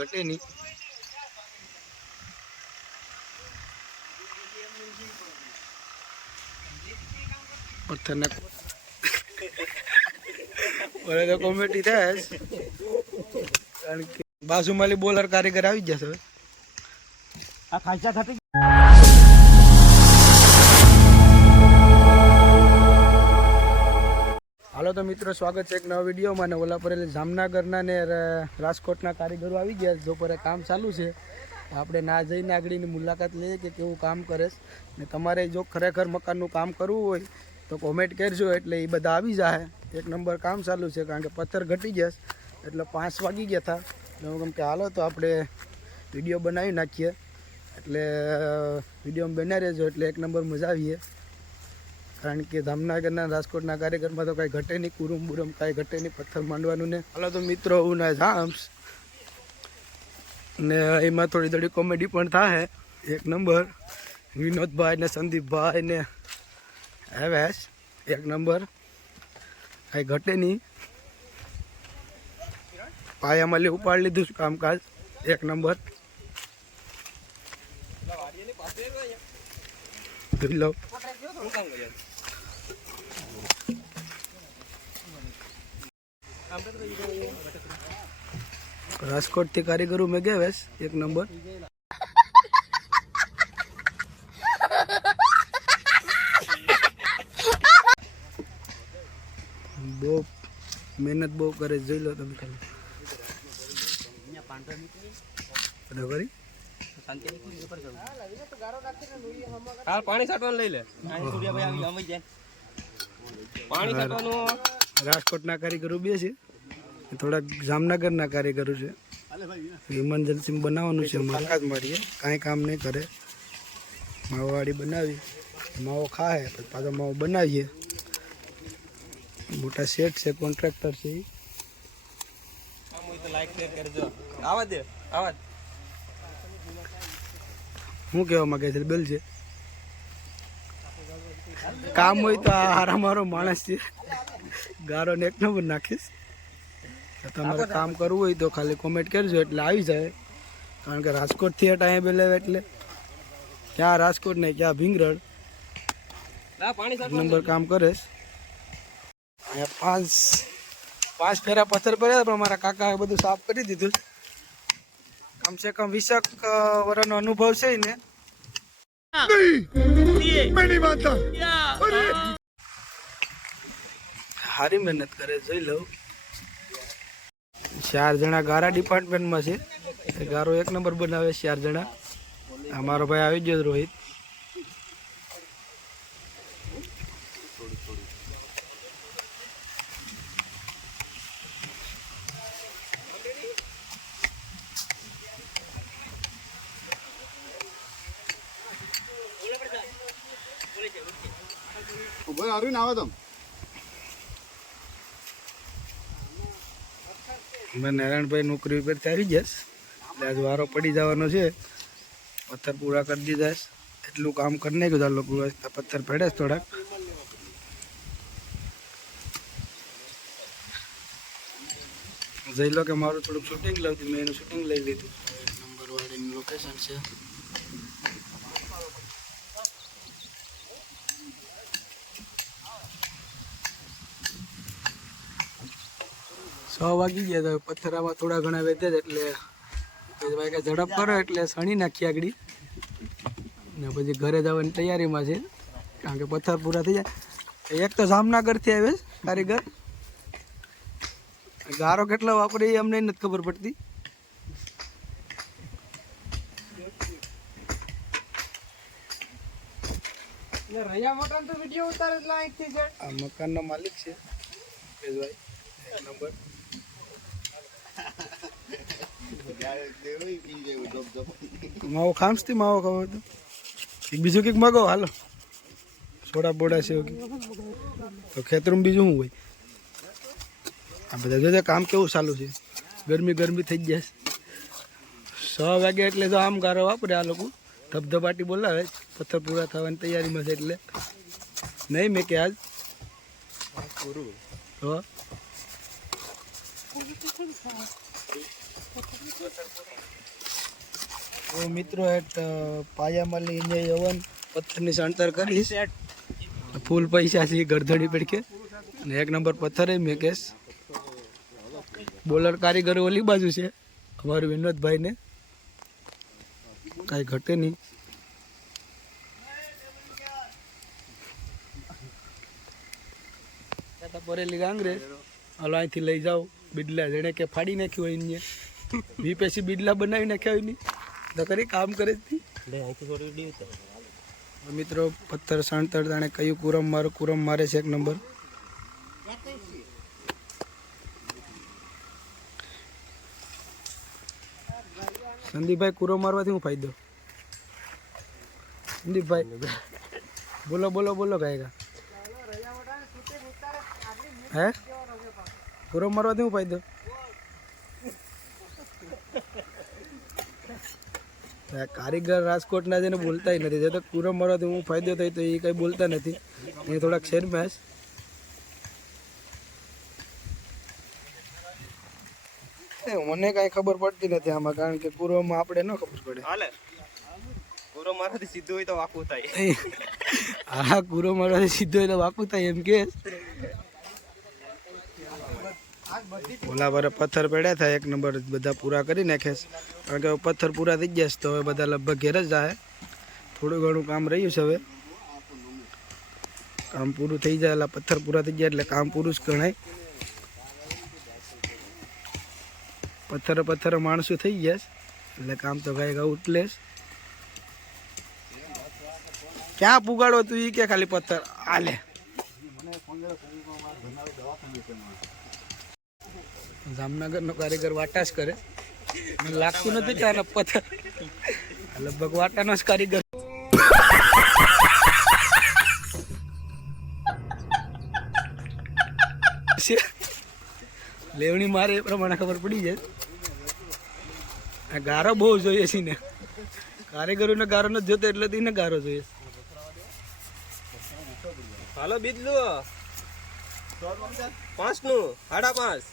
ઘટે નહીં. પથ્થરને બોલે તો કોમેડી થાય કારણ કે બાજુમાં બોલર કારીગર આવી જશે. આ ખાસા થતી હાલો તો મિત્રો, સ્વાગત છે એક નવા વિડીયોમાં. ને ઓલા પર જામનગરના ને રાજકોટના કારીગરો આવી ગયા. જો પર કામ ચાલુ છે, આપણે ના જઈને આગળની મુલાકાત લઈએ કે કેવું કામ કરે છે. ને તમારે જો ખરેખર મકાનનું કામ કરવું હોય તો કોમેન્ટ કરજો, એટલે એ બધા આવી જાય. એક નંબર કામ ચાલુ છે, કારણ કે પથ્થર ઘટી જશે એટલે 5 વાગી ગયા હતા. કેમ કે હાલો તો આપણે વિડીયો બનાવી નાખીએ, એટલે વિડીયોમાં બન્યા રહેજો, એટલે એક નંબર મજા આવીએ. કારણ કે જામનગરના રાજકોટના કારીગરમાં તો કાંઈ ઘટે નહીં, કુરુમ બુરમ કાંઈ ઘટે નહીં, પથ્થર માંડવાનું ને. હાલો તો મિત્રો, હું ના જામ્સ ને એમાં થોડી થોડી કોમેડી પણ થાય. એક નંબર વિનોદભાઈ ને સંદીપભાઈ ને હવેશ, એક નંબર કાંઈ ઘટે નહીં. પાયામાં ઉપાડી લીધું કામકાજ, એક નંબર. જોઈ લો રાજકોટ થી કારીગરો મેં ગયા વેસ, એક નંબર. બહુ મહેનત બહુ કરે, જોઈ લો તમે ખાલી. પાણી છાંટવાનું લઈ લે. પાણી છાંટવાનું રાજકોટના કારીગરો બે છે, થોડાક જામનગરના કારીગરો છે. ઇમરજન્સી બનાવવાનું છે, મારા મારીએ કાંઈ કામ નહીં કરે. માવાવાળી બનાવી, માવો ખાય પછી પાછો માવો બનાવીએ. મોટા શેઠ છે, કોન્ટ્રાક્ટર છે. શું કહેવા માંગે છે બેલ છે? કામ હોય તો આ હારા મારો માણસ છે, ગારો ને એક નંબર નાખીશ. તમારે કામ કરવું હોય તો ખાલી કોમેન્ટ કરજો, એટલે આવી જાય. કારણ કે રાજકોટથી ટાઈમ બેલે એટલે ક્યાં રાજકોટ ને ક્યાં ભીંગરડ નંબર કામ કરે. અહીંયા 5 ફેરા પથ્થર પડ્યા, પણ મારા કાકાએ બધું સાફ કરી દીધું. કમસે કમ 20 વર્ષનો અનુભવ છે ને. સારી મહેનત કરે, જોઈ લઉં. 4 જણા ગારા ડિપાર્ટમેન્ટમાં છે, ગારો એક નંબર બનાવે. 4 જણા. અમારો ભાઈ આવી ગયો રોહિત. નારાયણભાઈ નોકરી ઉપર આવી જશ, એટલે આજ વારો પડી જવાનો છે. પથ્થર પૂરા કરી દીધા, એટલું કામ કરી નાખ્યું. લોકો પથ્થર પડે થોડાક. જઈ લો કે મારું થોડુંક શૂટિંગ લઉં, મેં એનું શૂટિંગ લઈ લીધું. નંબર વાળીની લોકેશન છે. વાગી ગયા હતા. પથ્થર આમાં થોડા ઘણા વેધે, એટલે ભાઈ કે ઝડપ કરો એટલે સણી નાખી આગળ. ને પછી ઘરે જવાની તૈયારીમાં છે, કારણ કે પથ્થર પૂરા થઈ જાય. એક તો જામનગરથી આવે કારીગર, ગારો કેટલો વાપરે એ અમને નથી ખબર પડતી. આ મકાનનો માલિક છે ભાઈ, એક નંબર. માવો ખામસથી માવો ખાવો તો બીજું કંઈક મગાવો. હાલો સોડા બોડા છે તો ખેતરમાં બીજું શું હોય? આ બધા જોજે કામ કેવું ચાલુ છે. ગરમી થઈ જશે. 6 વાગે એટલે જો આમ ગારો વાપરે આ લોકો. ધબધબાટી બોલાવે, પથ્થર પૂરા થવાની તૈયારીમાં છે. એટલે નહીં મેં કે આજ પૂરું. તો મિત્રો હેઠ પાયામાં લઈને યવન પથ્થરની સણતર કરીશ. ફૂલ પૈસા છે ગરધડી પડકે અને 1 નંબર પથ્થર મેં કેસ બોલર કારીગરો ઓલી બાજુ છે અમારું વિનોદભાઈને કાંઈ ઘટે નહીં. પરેલી ગાંગરે હાલો અહીંથી લઈ જાઓ બિડલા જેણે કે ફાડી નાખ્યું હોય અહીંયા વીપેસી બિડલા બનાવી નાખ્યા હોય નહીં તો કરી કામ કરે જ નહીં. મિત્રો પથ્થર સણતર તાણે કયું કુરમ મારે છે 1 નંબર. સંદીપભાઈ કુરો મારવાથી શું ફાયદો? સંદીપભાઈ બોલો બોલો બોલો ગાયગા હે કુરો મારવાથી શું ફાયદો? કારીગર રાજકોટના જેને બોલતા નથી જે તો કુરો મારવાથી હું ફાયદો થાય તો એ કંઈ બોલતા નથી એ થોડાક શેરમેશ. મને કાંઈ ખબર પડતી નથી આમાં કારણ કે કુરોમાં આપણે ન ખબર પડે. કુરો મારવાથી સીધું હોય તો વાકું થાય. હા કુરો મારવાથી સીધો હોય તો વાકું થાય એમ કે ઓલા પર પથ્થર પડ્યા થાય 1 નંબર બધા પૂરા કરી નાખેશ કારણ કે પથ્થર પૂરા થઈ ગયા તો હવે બધા લગભગ ઘેર જ જાય. થોડું ઘણું કામ રહ્યું છે હવે કામ પૂરું થઈ જાય એટલે પથ્થર પૂરા થઈ ગયા એટલે કામ પૂરું જ ગણાય. પથ્થર માણસો થઈ ગયા એટલે કામ તો ગાય ઉતલે. ક્યાં પુગાડો તું ઈ કે ખાલી પથ્થર આલે જામનગરનો કારીગર વાટા જ કરે મને લાગતું નથી કે આના પથ્થર લગભગ વાટાનો જ કારીગર લેવણી મારે એ પ્રમાણે ખબર પડી જાય. આ ગારો બહુ જોઈએ છે ને કારીગરોને ગારો નથી જોતો એટલે એને ગારો જોઈએ. હાલો બીજલું 5 નું 5.5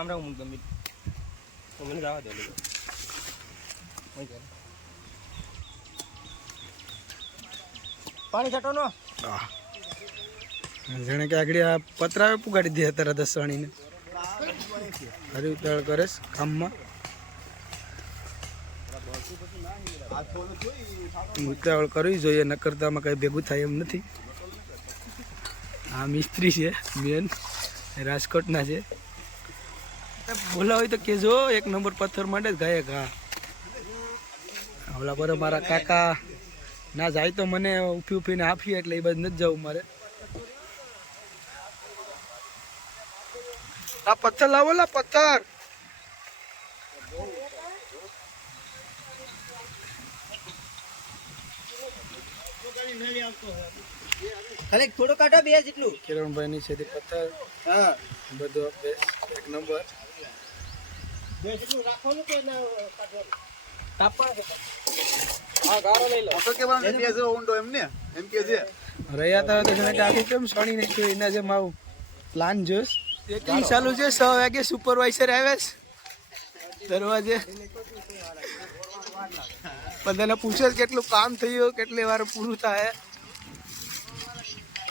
আমরা মুখ গমি મને જવા દે. પાણી છાંટો નો જાણે કે આગળ આ પતરાવે પુગાડી દે અત્યારે 10 વાણીને હરી ઉતાળ કરે કામમાં ઉતાવળ કરવી જોઈએ ન કરતામાં કઈ ભેગું થાય એમ નથી. આ મિસ્ત્રી છે મેન રાજકોટના છે બોલા હોય તો કેજો 1 નંબર પથ્થર માટે જ ગાયક. હા ઓલા પર મારા કાકા ના જાય તો મને ઉફીને આપીએ એટલે એ બાજુ નથી જવું મારે. આ પથ્થર લાવો લા પથ્થર ખાલી થોડો કાઢો બે જેટલું કિરણભાઈ ની છે પથ્થર. હા બધો 1 નંબર બે જેટલું રાખવાનું કે ના કાઢવાનું તાપા હા ગારો લઈ લો ઓટો કે બન એમ કે જો ઊંડો એમને એમ કે જે રહ્યા તા તો જણે કે આખું કેમ સણી નાખ્યું એના જે મારું પ્લાન જોશ એક ચાલુ છે 6 વાગે સુપરવાઇઝર આવે છે દરવાજે બધાને પૂછે કેટલું કામ થયું કેટલી વાર પૂરું થાય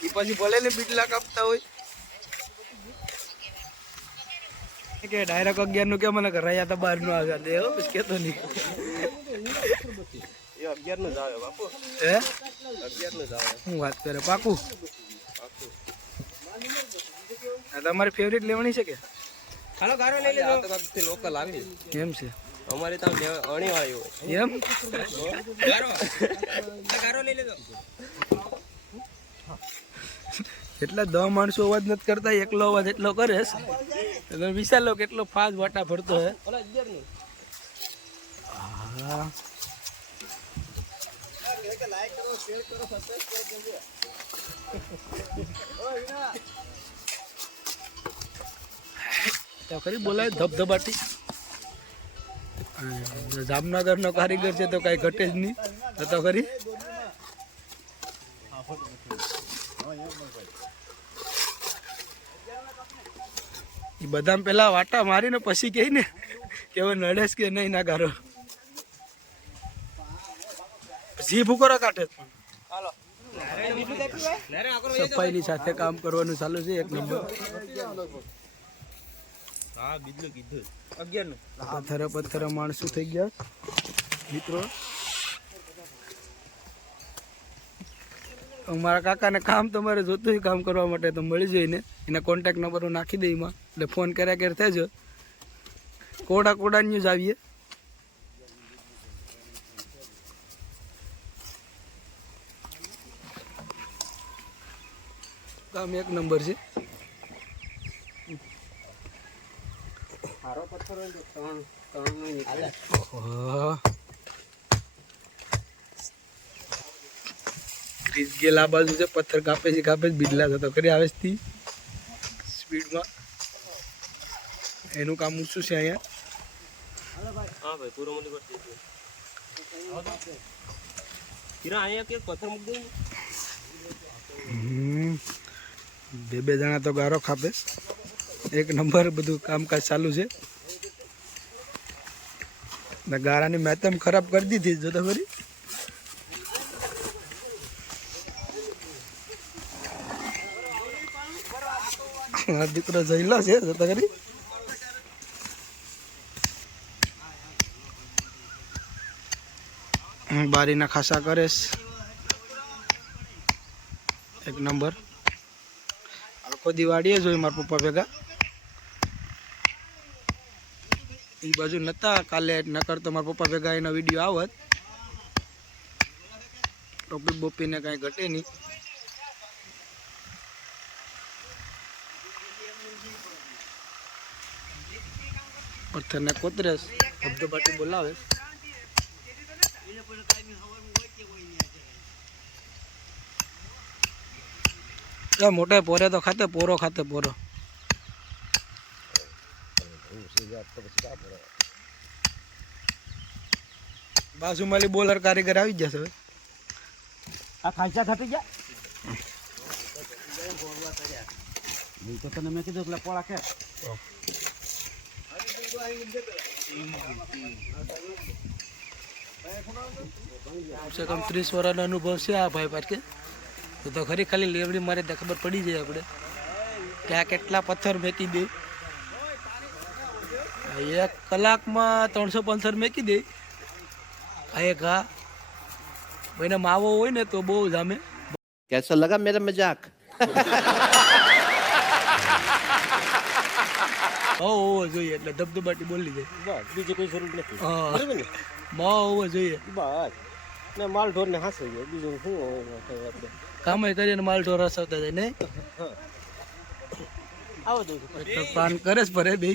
એ પછી ભલે ને બીટલા કાપતા હોય કે ડાયરેક્ટ 11 નું કે મને રહ્યા તા 12 નું આવ્યા દે પછી કેતો નહીં એ 11 નું જ આવે બાપુ હે 11 નું જ આવે હું વાત કરે પાકું. આ તમારી ફેવરિટ લેવાની છે કે હાલો ગારો લઈ લેજો. આ તો કાકથી લોકલ આવી એમ છે અમારે તો અણી વાળી હોય એમ ગારો લઈ લેજો. એટલા 10 માણસો અવાજ નથી કરતા એકલો અવાજ એટલો કરે એટલે વિચાર લો કેટલો ફાસ્ટ વાટા ફરતો હે. ઓલા 11 નું હા લાઈક કરો શેર કરો સબસ્ક્રાઇબ કરજો. તો ખરી બોલાય ધબધબાટી જામનગરનો કારીગર છે તો કઈ ઘટે જ નહીં તો ખરી. એ બધામાં પેલા વાટા મારીને પછી કહી ને કે હવે નડેશ કે નહીં ના ગારો જી ભૂકોરા કાઢે સફાઈની સાથે કામ કરવાનું ચાલુ છે. 1 નંબર. પથ્થર માણસો થઈ ગયા મિત્રો. મારા કાકાને કામ તમારે જોતું હોય કામ કરવા માટે તો મળી જાય ને. એના કોન્ટેક્ટ નંબર હું નાખી દઈ એમાં, એટલે ફોન કર્યા કરે થજો. કોડા ન્યૂઝ આવીએ. કામ 1 નંબર છે. ક્રીસ ગેલ આ બાજુ છે. પથ્થર કાપે છે બીડલા થતો કરી આવે છે સ્પીડમાં. એનું કામ ઊંચું છે અહીંયા. બે જણા તો ગારો ખાપે. 1 નંબર બધું કામકાજ ચાલુ છે. ગારાની મેતમ ખરાબ કરી દીધી જો તો ખરી. દીકરો જઈલો છે જો તો ખરી. બારીના ખાસા કરે 1 નંબર. આખો દિવાળીએ જોઈ મારા પપ્પા ભેગા. એ બાજુ નતા કાલે, નકર તો મારા પપ્પા ભેગા એનો વિડીયો આવત. ટોપી બોપીને કાંઈ ઘટે નહીં. પથ્થરને કોતરે ધબધબાટી બોલાવે. મોટે પોરે તો ખાતે પોરો ખાતે પોરો. બાજુમાં બોલર કારીગર આવી જશે હવે. આ ખાસા ખાતી ગયા તો તને મેં કીધું એટલે પોળા કે કમસે કમ 30 વર્ષનો અનુભવ છે આ ભાઈ પાસે. તો ખરી ખાલી લેવડી મારે તો ખબર પડી જાય આપણે કે આ કેટલા પથ્થર મેકી દે. 1 કલાકમાં 300 પથ્થર મેકી દે. આ એક હા ભાઈને માવો હોય ને તો બહુ જામે. कैसा लगा मेरा मजाक? હોવો જોઈએ એટલે ધબધબાટી બોલી જાય. બસ બીજી કોઈ જરૂર નથી. હા બરાબર ને? મો હોવો જોઈએ. બસ ને માલ ઢોર ને હાંસવીએ બીજું શું આપણે કામે કરીને માલ ઢોર હસાવતા જાય નહીં. આવો દઉં તો પ્લાન કરે છે ભરે બે.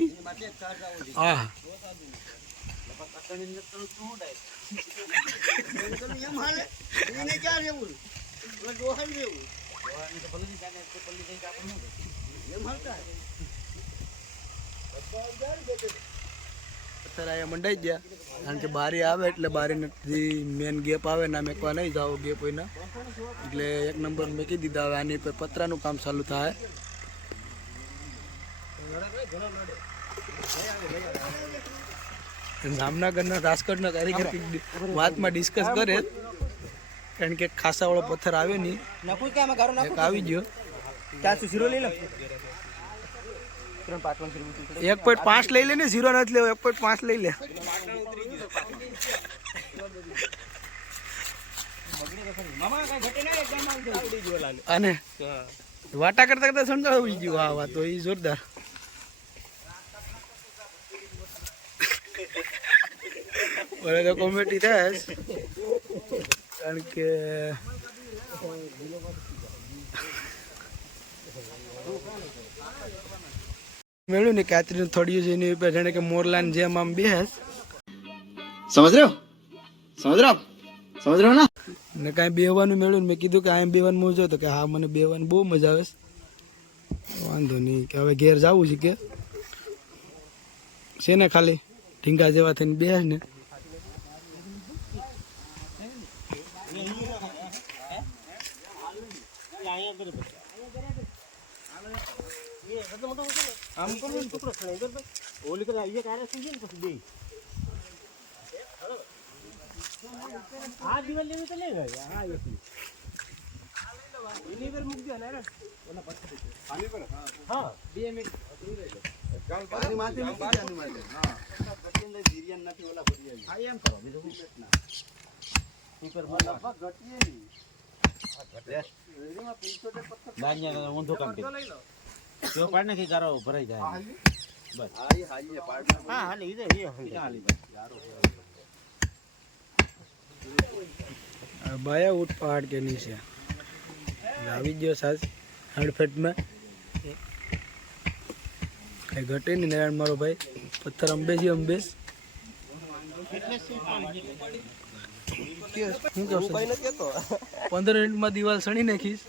હા પથ્થર અહીંયા મંડાઈ ગયા કારણ કે બારી આવે એટલે બારીથી મેન ગેપ આવે ને મેકવા નહીં જાવ ગેપ હોય ના એટલે 1 નંબર મેકી દીધા. હવે આની પર પતરાનું કામ ચાલુ થાય. જામનગરના રાજકોટના કારીગર વાતમાં ડિસ્કસ કરે કારણ કે ખાસા વાળો પથ્થર આવે નહીં. એક આવી ગયો 1.5 લઈ લે ને. 0 નથી લેવો 1.5 લઈ લે. અને વાટા કરતા કરતા સંડાવી ગયું. આ વાત તો એ જોરદાર. મને તો કોમેડી થાય કારણ કે મેળ્યું ને કાતરીનું થોડીયું છે એની ઉપર જાણે કે મોરલાન જેમ આમ બેસ. समझ रहे हो ना? ને કાંઈ બેહવાનું મેળ્યું ને મેં કીધું કે આમ બેવાનું મોજો તો કે હા મને બેવાનું બહુ મજા આવે. વાંધો નહીં કે હવે ઘેર જવું છે કે છે ને ખાલી ઢીંગા જેવા થઈને બેસ ને. અહીંયા આમ કરો ને ટુકડો ખણાઈ દો ભાઈ ઓલી કરે આવીએ કારે સુઈ ને પછી બે આ દિવાલ લેવી તો લે ગયા હા એટલી એની પર મૂક દે ને ઓલા પછી પાણી પર હા 2 મિનિટ પાણી માંથી મૂકી દે આની માટે હા પછી અંદર જીરિયન નથી ઓલા ભરી આ એમ કરો બીજું મિનિટ ના ઉપર લગભગ ઘટીએ ની રેડીમાં 75 પત્તર દાનિયા ઊંધો કામ કે જો પાડ નાખી ગારો ભરાઈ જાય બસ હા એ હાલીએ પાડ હા હાલી દે એ હાલી ગારો बाया ऊट पहाड़ के नीचे આવી ગયો સાસ હડફેટમાં કઈ ઘટે નહીં નારાયણ મારો ભાઈ પથ્થર અંબે છે અંબેસ હું કહું 15 મિનિટમાં દિવાલ સણી નાખીશ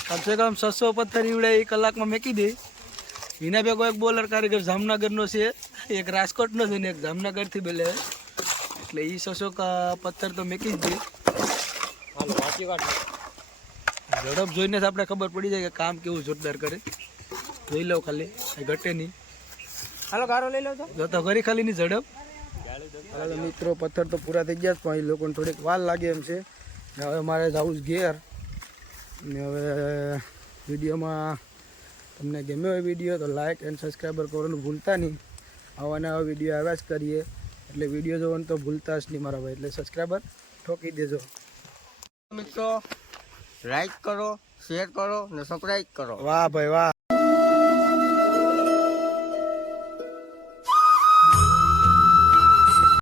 કમસે કમ 600 પથ્થર ઈવડે 1 કલાકમાં મેકી દે એના ભેગો એક બોલર કારીગર જામનગરનો છે એક રાજકોટનો છે ને એક જામનગરથી બેલે એટલે એ 600 પથ્થર તો મેકી જ દે ઝડપ જોઈને જ આપણે ખબર પડી જાય કે કામ કેવું જોરદાર કરે જોઈ લો ખાલી ઘટે નહીં હાલો ગારો લઈ લો તો જો તો ઘરી ખાલી ની ઝડપ હાલો મિત્રો પથ્થર તો પૂરા થઈ ગયા પણ એ લોકોને થોડીક વાર લાગે એમ છે ને હવે મારે જવું જ ઘેર ને હવે વિડીયોમાં તમને ગમ્યો હોય વિડીયો તો લાઇક એન્ડ સબસ્ક્રાઈબર કરવાનું ભૂલતા નહીં આવા નવા વિડીયો આવ્યા જ કરીએ એટલે વિડીયો જોવાનું તો ભૂલતા જ નહીં મારા ભાઈ એટલે સબસ્ક્રાઈબર ઠોકી દેજો મિત્રો લાઈક કરો શેર કરો ને સબસ્ક્રાઇબ કરો વાહ ભાઈ વાહ